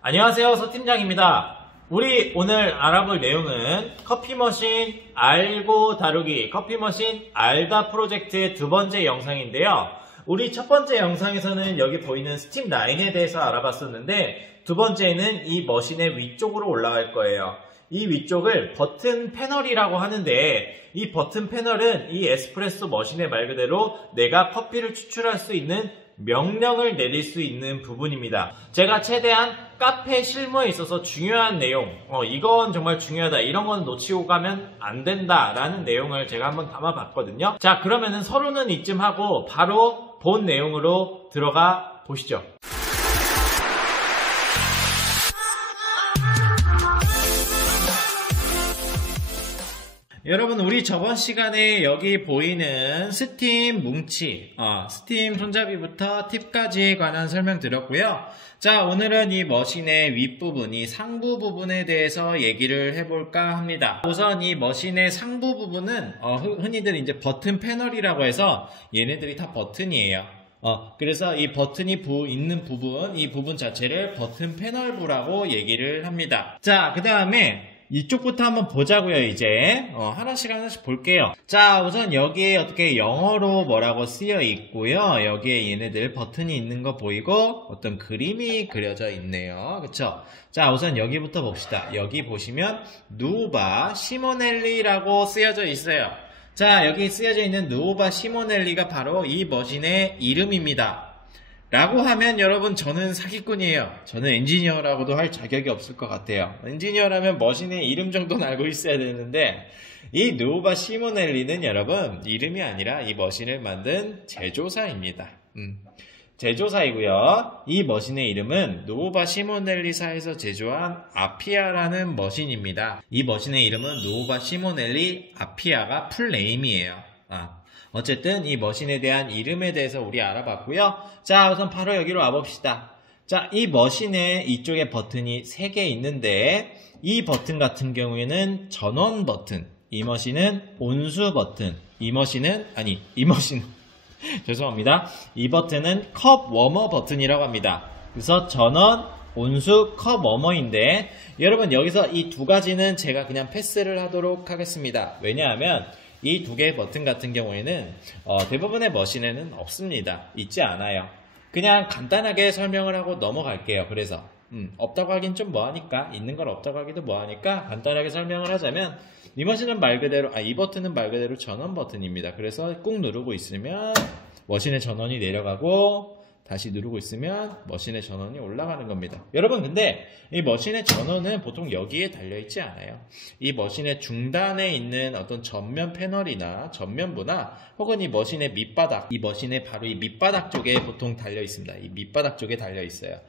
안녕하세요, 서 팀장입니다. 우리 오늘 알아볼 내용은 커피머신 알고 다루기 커피머신 알다 프로젝트의 두 번째 영상인데요. 우리 첫 번째 영상에서는 여기 보이는 스팀 라인에 대해서 알아봤었는데 두 번째는 이 머신의 위쪽으로 올라갈 거예요. 이 위쪽을 버튼 패널이라고 하는데 이 버튼 패널은 이 에스프레소 머신의 말 그대로 내가 커피를 추출할 수 있는 명령을 내릴 수 있는 부분입니다. 제가 최대한 카페 실무에 있어서 중요한 내용, 이건 정말 중요하다, 이런 건 놓치고 가면 안 된다 라는 내용을 제가 한번 담아봤거든요. 자, 그러면은 서론은 이쯤 하고 바로 본 내용으로 들어가 보시죠. 여러분, 우리 저번 시간에 여기 보이는 스팀 뭉치, 스팀 손잡이부터 팁까지에 관한 설명 드렸고요. 자, 오늘은 이 머신의 윗부분, 이 상부 부분에 대해서 얘기를 해볼까 합니다. 우선 이 머신의 상부 부분은 흔히들 이제 버튼 패널이라고 해서 얘네들이 다 버튼이에요. 그래서 이 버튼이 있는 부분, 이 부분 자체를 버튼 패널부라고 얘기를 합니다. 자, 그 다음에 이쪽부터 한번 보자고요. 이제 하나씩 볼게요. 자, 우선 여기에 어떻게 영어로 뭐라고 쓰여 있고요. 여기에 얘네들 버튼이 있는 거 보이고 어떤 그림이 그려져 있네요. 그쵸? 자, 우선 여기부터 봅시다. 여기 보시면 누바 시모넬리라고 쓰여져 있어요. 자, 여기 쓰여져 있는 누바 시모넬리가 바로 이 머신의 이름입니다. 라고 하면 여러분, 저는 사기꾼이에요. 저는 엔지니어라고도 할 자격이 없을 것 같아요. 엔지니어라면 머신의 이름 정도는 알고 있어야 되는데 이 누바 시모넬리는 여러분 이름이 아니라 이 머신을 만든 제조사입니다. 제조사이고요. 이 머신의 이름은 누바 시모넬리사에서 제조한 아피아라는 머신입니다. 이 머신의 이름은 누바 시모넬리 아피아가 풀네임이에요. 어쨌든 이 머신에 대한 이름에 대해서 우리 알아봤고요. 자, 우선 바로 여기로 와봅시다. 자, 이 머신에 이쪽에 버튼이 3개 있는데 이 버튼 같은 경우에는 전원 버튼, 이 머신은 온수 버튼, 이 머신은 죄송합니다. 이 버튼은 컵 워머 버튼이라고 합니다. 그래서 전원, 온수, 컵 워머인데 여러분, 여기서 이 두 가지는 제가 그냥 패스를 하도록 하겠습니다. 왜냐하면 이 두 개의 버튼 같은 경우에는 대부분의 머신에는 없습니다. 있지 않아요. 그냥 간단하게 설명을 하고 넘어갈게요. 그래서 없다고 하긴 좀 뭐하니까, 있는 걸 없다고 하기도 뭐하니까 간단하게 설명을 하자면 이 머신은 말 그대로, 이 버튼은 말 그대로 전원 버튼입니다. 그래서 꾹 누르고 있으면 머신의 전원이 내려가고 다시 누르고 있으면 머신의 전원이 올라가는 겁니다. 여러분, 근데 이 머신의 전원은 보통 여기에 달려있지 않아요. 이 머신의 중단에 있는 어떤 전면 패널이나 전면부나 혹은 이 머신의 밑바닥, 이 머신의 바로 이 밑바닥 쪽에 보통 달려있습니다. 이 밑바닥 쪽에 달려있어요.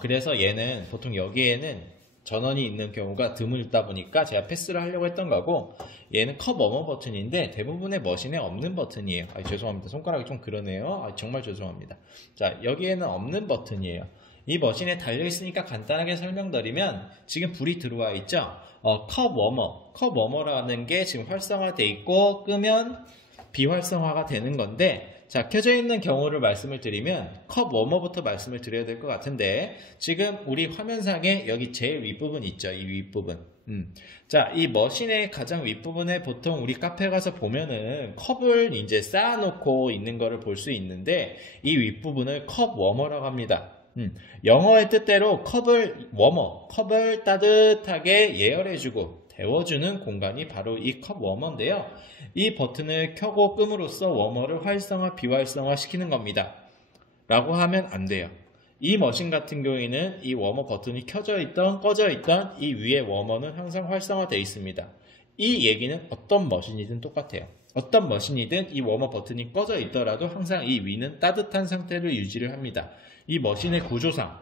그래서 얘는 보통 여기에는 전원이 있는 경우가 드물다 보니까 제가 패스를 하려고 했던 거고, 얘는 컵 워머 버튼인데 대부분의 머신에 없는 버튼이에요. 죄송합니다. 손가락이 좀 그러네요. 정말 죄송합니다. 자, 여기에는 없는 버튼이에요. 이 머신에 달려있으니까 간단하게 설명드리면 지금 불이 들어와 있죠? 컵 워머라는 게 지금 활성화되어 있고 끄면 비활성화가 되는 건데, 자, 켜져 있는 경우를 말씀을 드리면 컵 워머부터 말씀을 드려야 될 것 같은데 지금 우리 화면상에 여기 제일 윗부분 있죠? 이 윗부분. 자, 이 머신의 가장 윗부분에 보통 우리 카페 가서 보면은 컵을 이제 쌓아놓고 있는 거를 볼 수 있는데 이 윗부분을 컵 워머라고 합니다. 영어의 뜻대로 컵을 따뜻하게 예열해주고 데워주는 공간이 바로 이 컵 워머인데요. 이 버튼을 켜고 끔으로써 워머를 활성화, 비활성화 시키는 겁니다. 라고 하면 안 돼요. 이 머신 같은 경우에는 이 워머 버튼이 켜져 있던 꺼져 있던 이 위에 워머는 항상 활성화되어 있습니다. 이 얘기는 어떤 머신이든 똑같아요. 어떤 머신이든 이 워머 버튼이 꺼져 있더라도 항상 이 위는 따뜻한 상태를 유지를 합니다. 이 머신의 구조상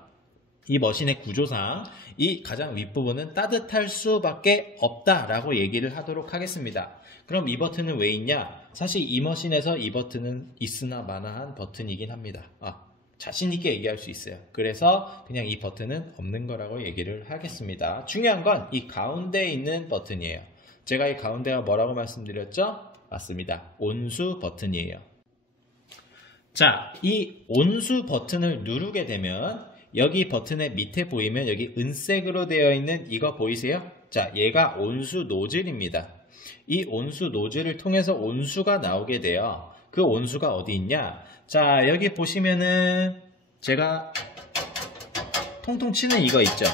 이 가장 윗부분은 따뜻할 수밖에 없다라고 얘기를 하도록 하겠습니다. 그럼 이 버튼은 왜 있냐? 사실 이 머신에서 이 버튼은 있으나 마나한 버튼이긴 합니다. 자신 있게 얘기할 수 있어요. 그래서 그냥 이 버튼은 없는 거라고 얘기를 하겠습니다. 중요한 건 이 가운데에 있는 버튼이에요. 제가 이 가운데가 뭐라고 말씀드렸죠? 맞습니다. 온수 버튼이에요. 자, 이 온수 버튼을 누르게 되면 여기 버튼의 밑에 보이면 여기 은색으로 되어 있는 이거 보이세요? 자, 얘가 온수 노즐입니다. 이 온수 노즐을 통해서 온수가 나오게 돼요. 그 온수가 어디 있냐? 자, 여기 보시면은 제가 통통 치는 이거 있죠?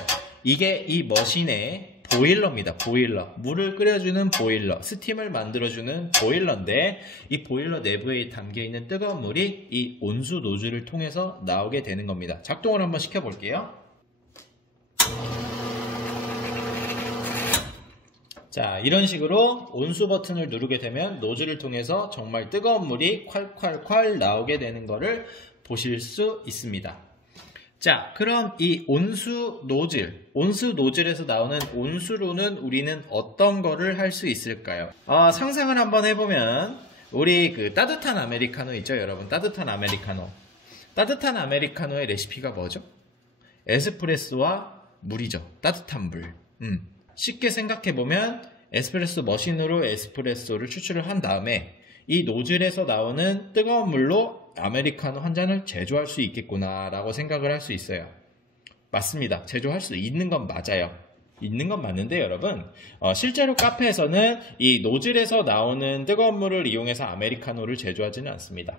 이게 이 머신의 보일러입니다. 보일러. 물을 끓여주는 보일러. 스팀을 만들어주는 보일러인데 이 보일러 내부에 담겨있는 뜨거운 물이 이 온수 노즐을 통해서 나오게 되는 겁니다. 작동을 한번 시켜볼게요. 자, 이런 식으로 온수 버튼을 누르게 되면 노즐을 통해서 정말 뜨거운 물이 콸콸콸 나오게 되는 것을 보실 수 있습니다. 자, 그럼 이 온수 노즐에서 나오는 온수로는 우리는 어떤 거를 할 수 있을까요? 상상을 한번 해보면 우리 그 따뜻한 아메리카노 있죠, 여러분? 따뜻한 아메리카노. 따뜻한 아메리카노의 레시피가 뭐죠? 에스프레소와 물이죠. 따뜻한 물. 쉽게 생각해보면 에스프레소 머신으로 에스프레소를 추출을 한 다음에 이 노즐에서 나오는 뜨거운 물로 아메리카노 한 잔을 제조할 수 있겠구나 라고 생각을 할 수 있어요. 맞습니다. 제조할 수 있는 건 맞아요. 있는 건 맞는데 여러분, 실제로 카페에서는 이 노즐에서 나오는 뜨거운 물을 이용해서 아메리카노를 제조하지는 않습니다.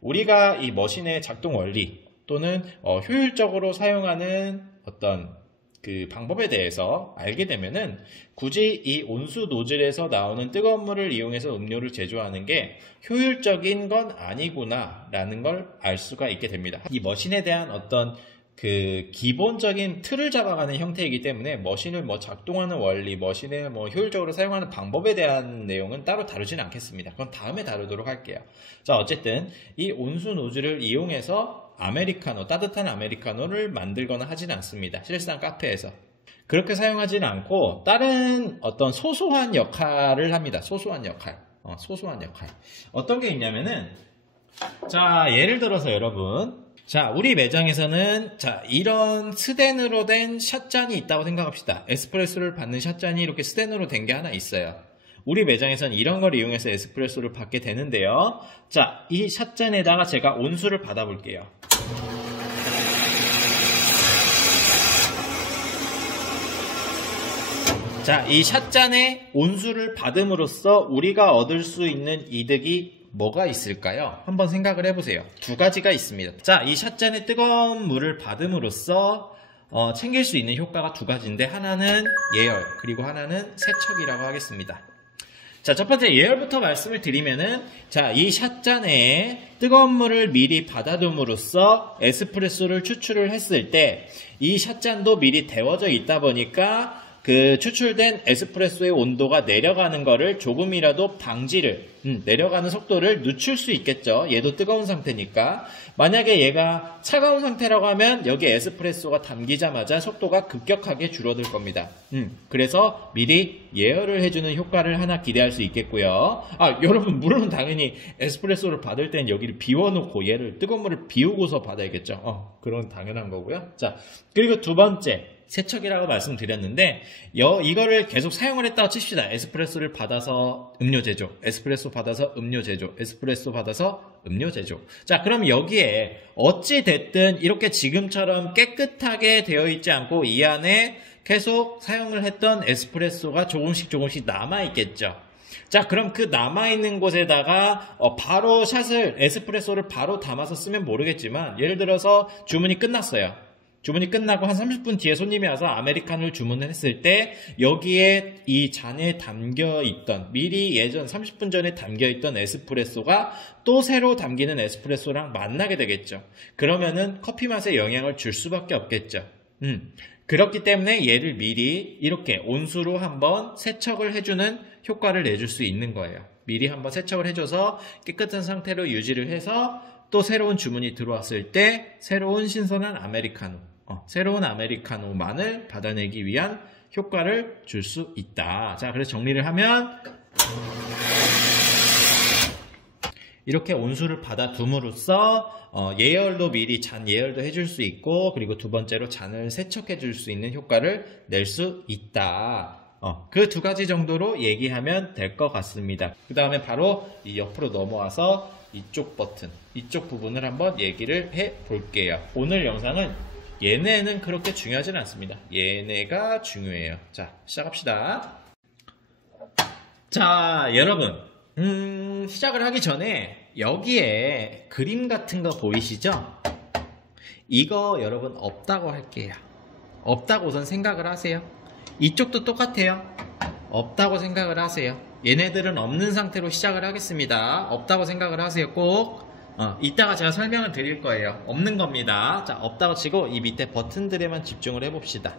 우리가 이 머신의 작동 원리 또는 효율적으로 사용하는 어떤 그 방법에 대해서 알게 되면은 굳이 이 온수 노즐에서 나오는 뜨거운 물을 이용해서 음료를 제조하는 게 효율적인 건 아니구나 라는 걸 알 수가 있게 됩니다. 이 머신에 대한 어떤 그 기본적인 틀을 잡아가는 형태이기 때문에 머신을 작동하는 원리, 머신을 효율적으로 사용하는 방법에 대한 내용은 따로 다루지는 않겠습니다. 그건 다음에 다루도록 할게요. 자, 어쨌든 이 온수 노즐을 이용해서 아메리카노, 따뜻한 아메리카노를 만들거나 하지는 않습니다. 실상 카페에서. 그렇게 사용하지는 않고 다른 어떤 소소한 역할을 합니다. 소소한 역할. 어떤 게 있냐면은, 자, 예를 들어서 여러분, 자, 우리 매장에서는 자, 이런 스텐으로 된 샷잔이 있다고 생각합시다. 에스프레소를 받는 샷잔이 이렇게 스텐으로 된 게 하나 있어요. 우리 매장에서는 이런 걸 이용해서 에스프레소를 받게 되는데요. 자, 이 샷잔에다가 제가 온수를 받아볼게요. 자, 이 샷잔에 온수를 받음으로써 우리가 얻을 수 있는 이득이 뭐가 있을까요? 한번 생각을 해보세요. 두 가지가 있습니다. 자, 이 샷잔에 뜨거운 물을 받음으로써 챙길 수 있는 효과가 두 가지인데 하나는 예열, 그리고 하나는 세척이라고 하겠습니다. 자, 첫 번째 예열부터 말씀을 드리면은, 자, 이 샷잔에 뜨거운 물을 미리 받아둠으로써 에스프레소를 추출을 했을 때 이 샷잔도 미리 데워져 있다 보니까 그 추출된 에스프레소의 온도가 내려가는 거를 조금이라도 내려가는 속도를 늦출 수 있겠죠. 얘도 뜨거운 상태니까. 만약에 얘가 차가운 상태라고 하면 여기 에스프레소가 담기자마자 속도가 급격하게 줄어들 겁니다. 그래서 미리 예열을 해주는 효과를 하나 기대할 수 있겠고요. 여러분, 물론 당연히 에스프레소를 받을 땐 여기를 비워놓고 얘를 뜨거운 물을 비우고서 받아야겠죠. 그건 당연한 거고요. 자, 그리고 두 번째. 세척이라고 말씀드렸는데 이거를 계속 사용을 했다고 칩시다. 에스프레소를 받아서 음료 제조, 에스프레소 받아서 음료 제조, 에스프레소 받아서 음료 제조. 자, 그럼 여기에 어찌 됐든 이렇게 지금처럼 깨끗하게 되어 있지 않고 이 안에 계속 사용을 했던 에스프레소가 조금씩 남아있겠죠. 자, 그럼 그 남아있는 곳에다가 바로 에스프레소를 바로 담아서 쓰면 모르겠지만, 예를 들어서 주문이 끝났어요. 주문이 끝나고 한 30분 뒤에 손님이 와서 아메리카노를 주문을 했을 때 여기에 이 잔에 담겨있던, 미리 예전 30분 전에 담겨있던 에스프레소가 또 새로 담기는 에스프레소랑 만나게 되겠죠. 그러면은 커피 맛에 영향을 줄 수밖에 없겠죠. 그렇기 때문에 얘를 미리 이렇게 온수로 한번 세척을 해주는 효과를 내줄 수 있는 거예요. 미리 한번 세척을 해줘서 깨끗한 상태로 유지를 해서 또 새로운 주문이 들어왔을 때 새로운 신선한 새로운 아메리카노만을 받아내기 위한 효과를 줄 수 있다. 자, 그래서 정리를 하면 이렇게 온수를 받아둠으로써 예열도 미리 잔 예열도 해줄 수 있고, 그리고 두 번째로 잔을 세척해 줄 수 있는 효과를 낼 수 있다. 그 두 가지 정도로 얘기하면 될 것 같습니다. 그 다음에 바로 이 옆으로 넘어와서 이쪽 버튼, 이쪽 부분을 한번 얘기를 해 볼게요. 오늘 영상은 얘네는 그렇게 중요하지는 않습니다. 얘네가 중요해요. 자, 시작합시다. 자, 여러분, 시작을 하기 전에 여기에 그림 같은 거 보이시죠? 이거 여러분 없다고 할게요. 없다고 우선 생각을 하세요. 이쪽도 똑같아요. 없다고 생각을 하세요. 얘네들은 없는 상태로 시작을 하겠습니다. 없다고 생각을 하세요. 꼭. 이따가 제가 설명을 드릴 거예요. 없는 겁니다. 자, 없다고 치고 이 밑에 버튼들에만 집중을 해봅시다.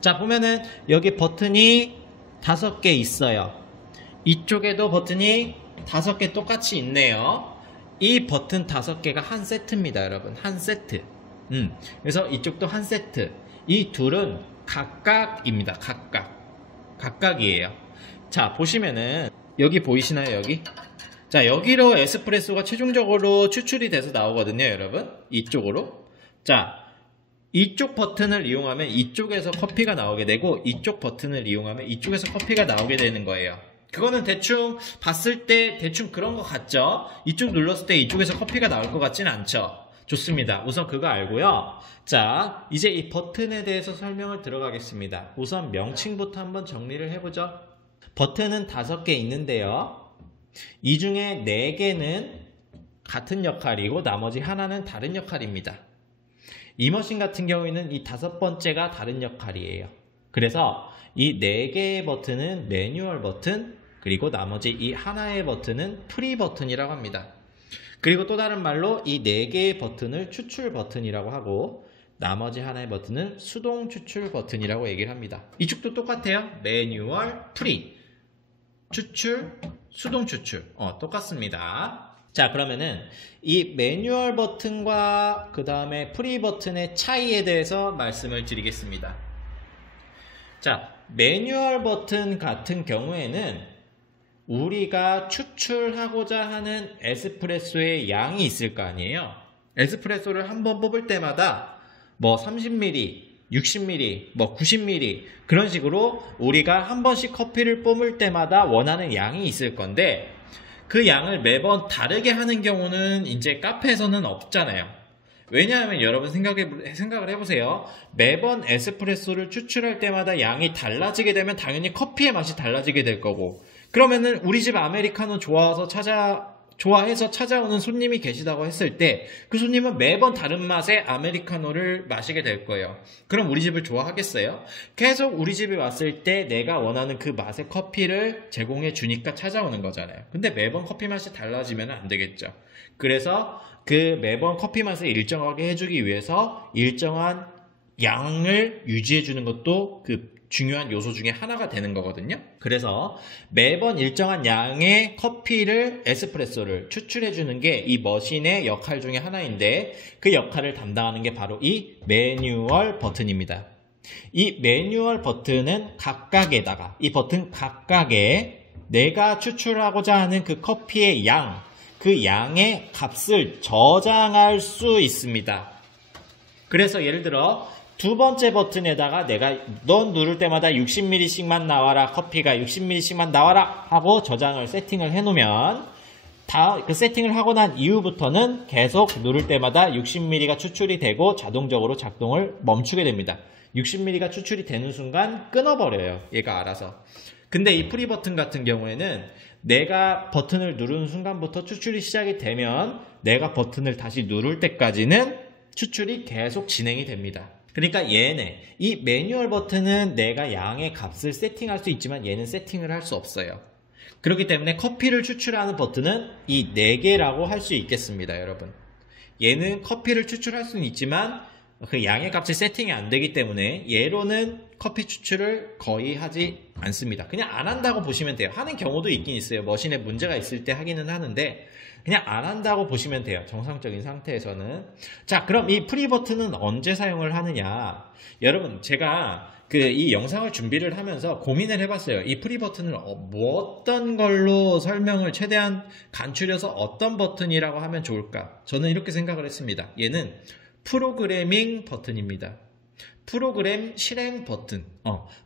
자, 보면은 여기 버튼이 5개 있어요. 이쪽에도 버튼이 5개 똑같이 있네요. 이 버튼 5개가 한 세트입니다, 여러분. 한 세트. 그래서 이쪽도 한 세트. 이 둘은 각각입니다. 각각이에요. 자, 보시면은 여기 보이시나요, 여기? 자, 여기로 에스프레소가 최종적으로 추출이 돼서 나오거든요, 여러분. 이쪽으로. 자, 이쪽 버튼을 이용하면 이쪽에서 커피가 나오게 되고, 이쪽 버튼을 이용하면 이쪽에서 커피가 나오게 되는 거예요. 그거는 대충 봤을 때 대충 그런 것 같죠? 이쪽 눌렀을 때 이쪽에서 커피가 나올 것 같진 않죠? 좋습니다. 우선 그거 알고요. 자, 이제 이 버튼에 대해서 설명을 들어가겠습니다. 우선 명칭부터 한번 정리를 해보죠. 버튼은 5개 있는데요. 이 중에 4개는 같은 역할이고 나머지 하나는 다른 역할입니다. 이 머신 같은 경우에는 이 5번째가 다른 역할이에요. 그래서 이 4개의 버튼은 매뉴얼 버튼, 그리고 나머지 이 하나의 버튼은 프리 버튼이라고 합니다. 그리고 또 다른 말로 이 4개의 버튼을 추출 버튼이라고 하고, 나머지 하나의 버튼은 수동 추출 버튼이라고 얘기를 합니다. 이쪽도 똑같아요. 매뉴얼, 프리, 추출, 수동 추출. 똑같습니다. 자, 그러면은 이 매뉴얼 버튼과 그 다음에 프리 버튼의 차이에 대해서 말씀을 드리겠습니다. 자, 매뉴얼 버튼 같은 경우에는 우리가 추출하고자 하는 에스프레소의 양이 있을 거 아니에요. 에스프레소를 한번 뽑을 때마다 뭐 30ml, 60ml, 뭐 90ml 그런 식으로 우리가 한 번씩 커피를 뽑을 때마다 원하는 양이 있을 건데, 그 양을 매번 다르게 하는 경우는 이제 카페에서는 없잖아요. 왜냐하면 여러분 생각을 해보세요. 매번 에스프레소를 추출할 때마다 양이 달라지게 되면 당연히 커피의 맛이 달라지게 될 거고, 그러면은 우리 집 아메리카노 좋아해서 찾아오는 손님이 계시다고 했을 때 그 손님은 매번 다른 맛의 아메리카노를 마시게 될 거예요. 그럼 우리 집을 좋아하겠어요? 계속 우리 집에 왔을 때 내가 원하는 그 맛의 커피를 제공해 주니까 찾아오는 거잖아요. 근데 매번 커피 맛이 달라지면 안 되겠죠. 그래서 그 매번 커피 맛을 일정하게 해주기 위해서 일정한 양을 유지해 주는 것도 그 중요한 요소 중에 하나가 되는 거거든요. 그래서 매번 일정한 양의 커피를, 에스프레소를 추출해 주는 게 이 머신의 역할 중에 하나인데, 그 역할을 담당하는 게 바로 이 매뉴얼 버튼입니다. 이 매뉴얼 버튼은 각각에다가, 이 버튼 각각에 내가 추출하고자 하는 그 커피의 양, 그 양의 값을 저장할 수 있습니다. 그래서 예를 들어 2번째 버튼에다가 내가 넌 누를 때마다 60ml씩만 나와라, 커피가 60ml씩만 나와라 하고 저장을 세팅을 해놓으면, 그 세팅을 하고 난 이후부터는 계속 누를 때마다 60ml가 추출이 되고 자동적으로 작동을 멈추게 됩니다. 60ml가 추출이 되는 순간 끊어버려요, 얘가 알아서. 근데 이 프리 버튼 같은 경우에는 내가 버튼을 누르는 순간부터 추출이 시작이 되면 내가 버튼을 다시 누를 때까지는 추출이 계속 진행이 됩니다. 그러니까 이 매뉴얼 버튼은 내가 양의 값을 세팅할 수 있지만 얘는 세팅을 할 수 없어요. 그렇기 때문에 커피를 추출하는 버튼은 이 4개라고 할 수 있겠습니다, 여러분. 얘는 커피를 추출할 수는 있지만 그 양의 값이 세팅이 안 되기 때문에 얘로는 커피 추출을 거의 하지 않습니다. 그냥 안 한다고 보시면 돼요. 하는 경우도 있긴 있어요. 머신에 문제가 있을 때 하기는 하는데 그냥 안 한다고 보시면 돼요. 정상적인 상태에서는. 자, 그럼 이 프리 버튼은 언제 사용을 하느냐? 여러분, 제가 이 영상을 준비를 하면서 고민을 해봤어요. 이 프리 버튼을 어떤 걸로 설명을 최대한 간추려서 어떤 버튼이라고 하면 좋을까? 저는 이렇게 생각을 했습니다. 얘는 프로그래밍 버튼입니다. 프로그램 실행 버튼.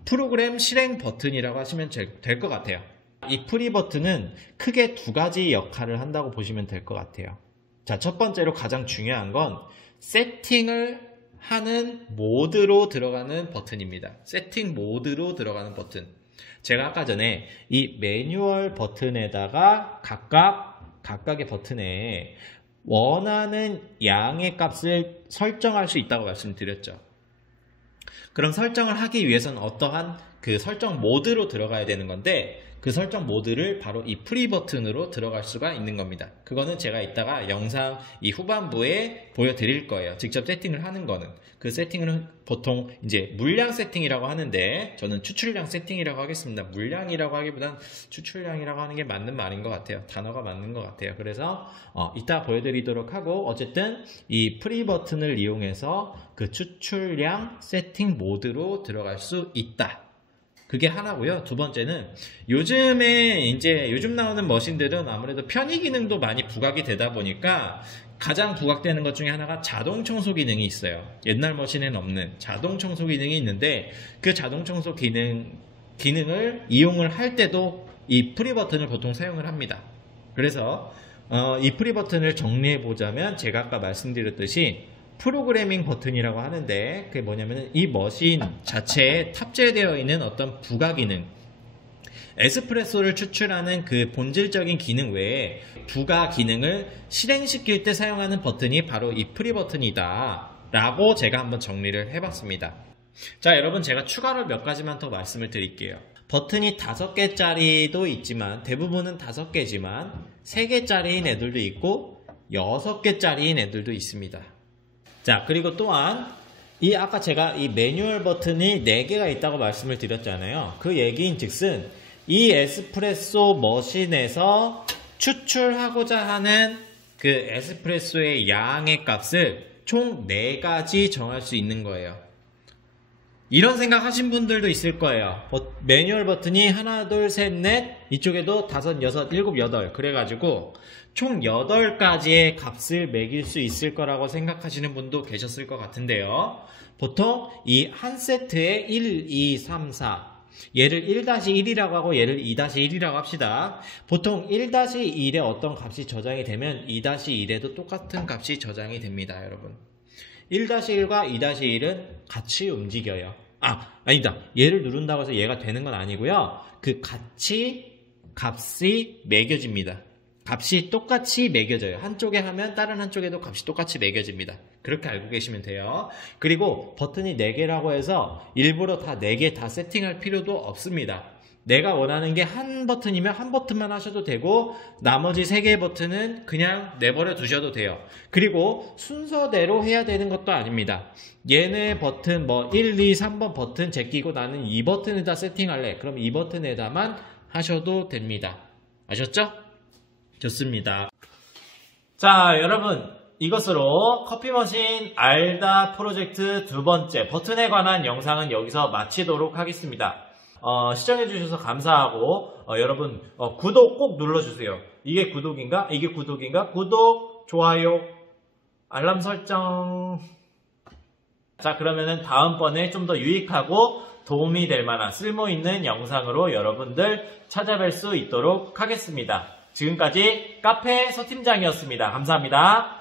프로그램 실행 버튼이라고 하시면 될 것 같아요. 이 프리 버튼은 크게 2가지 역할을 한다고 보시면 될 것 같아요. 자, 첫 번째로 가장 중요한 건 세팅을 하는 모드로 들어가는 버튼입니다. 세팅 모드로 들어가는 버튼. 제가 아까 전에 이 매뉴얼 버튼에다가 각각의 버튼에 원하는 양의 값을 설정할 수 있다고 말씀드렸죠. 그럼 설정을 하기 위해서는 어떠한 그 설정 모드로 들어가야 되는 건데, 그 설정 모드를 바로 이 프리 버튼으로 들어갈 수가 있는 겁니다. 그거는 제가 이따가 영상 이 후반부에 보여드릴 거예요. 직접 세팅을 하는 거는. 그 세팅은 보통 이제 물량 세팅이라고 하는데, 저는 추출량 세팅이라고 하겠습니다. 물량이라고 하기보단 추출량이라고 하는 게 맞는 말인 것 같아요. 단어가 맞는 것 같아요. 그래서 이따 보여드리도록 하고, 어쨌든 이 프리 버튼을 이용해서 그 추출량 세팅 모드로 들어갈 수 있다. 그게 하나고요. 두 번째는 요즘 나오는 머신들은 아무래도 편의 기능도 많이 부각이 되다 보니까 가장 부각되는 것 중에 하나가 자동 청소 기능이 있어요. 옛날 머신에는 없는 자동 청소 기능이 있는데, 그 자동 청소 기능을 이용을 할 때도 이 프리 버튼을 보통 사용을 합니다. 그래서 이 프리 버튼을 정리해 보자면, 제가 아까 말씀드렸듯이 프로그래밍 버튼이라고 하는데, 그게 뭐냐면 이 머신 자체에 탑재되어 있는 어떤 부가 기능, 에스프레소를 추출하는 그 본질적인 기능 외에 부가 기능을 실행시킬 때 사용하는 버튼이 바로 이 프리 버튼이다 라고 제가 한번 정리를 해봤습니다. 자, 여러분, 제가 추가로 몇 가지만 더 말씀을 드릴게요. 버튼이 5개짜리도 있지만, 대부분은 5개지만 3개짜리인 애들도 있고 6개짜리인 애들도 있습니다. 자, 그리고 또한 아까 제가 이 매뉴얼 버튼이 4개가 있다고 말씀을 드렸잖아요. 그 얘기인 즉슨 이 에스프레소 머신에서 추출하고자 하는 그 에스프레소의 양의 값을 총 4가지 정할 수 있는 거예요. 이런 생각 하신 분들도 있을 거예요. 매뉴얼 버튼이 하나, 둘, 셋, 넷, 이쪽에도 5, 6, 7, 8 그래가지고 총 8가지의 값을 매길 수 있을 거라고 생각하시는 분도 계셨을 것 같은데요. 보통 이 한 세트에 1, 2, 3, 4 얘를 1-1이라고 하고 얘를 2-1이라고 합시다. 보통 1-1에 어떤 값이 저장이 되면 2-1에도 똑같은 값이 저장이 됩니다, 여러분. 1-1과 2-1은 같이 움직여요. 아니다. 얘를 누른다고 해서 얘가 되는 건 아니고요. 그 값이 매겨집니다. 값이 똑같이 매겨져요. 한쪽에 하면 다른 한쪽에도 값이 똑같이 매겨집니다. 그렇게 알고 계시면 돼요. 그리고 버튼이 4개라고 해서 일부러 다 4개 다 세팅할 필요도 없습니다. 내가 원하는 게 한 버튼이면 한 버튼만 하셔도 되고, 나머지 3개의 버튼은 그냥 내버려 두셔도 돼요. 그리고 순서대로 해야 되는 것도 아닙니다. 얘네 버튼 1, 2, 3번 버튼 제끼고 나는 이 버튼에다 세팅할래. 그럼 이 버튼에다만 하셔도 됩니다. 아셨죠? 좋습니다. 자, 여러분, 이것으로 커피머신 알다 프로젝트 2번째 버튼에 관한 영상은 여기서 마치도록 하겠습니다. 시청해주셔서 감사하고, 여러분, 구독 꼭 눌러주세요. 이게 구독인가? 구독, 좋아요, 알람 설정. 자, 그러면은 다음번에 좀 더 유익하고 도움이 될 만한 쓸모있는 영상으로 여러분들 찾아뵐 수 있도록 하겠습니다. 지금까지 카페 서팀장이었습니다. 감사합니다.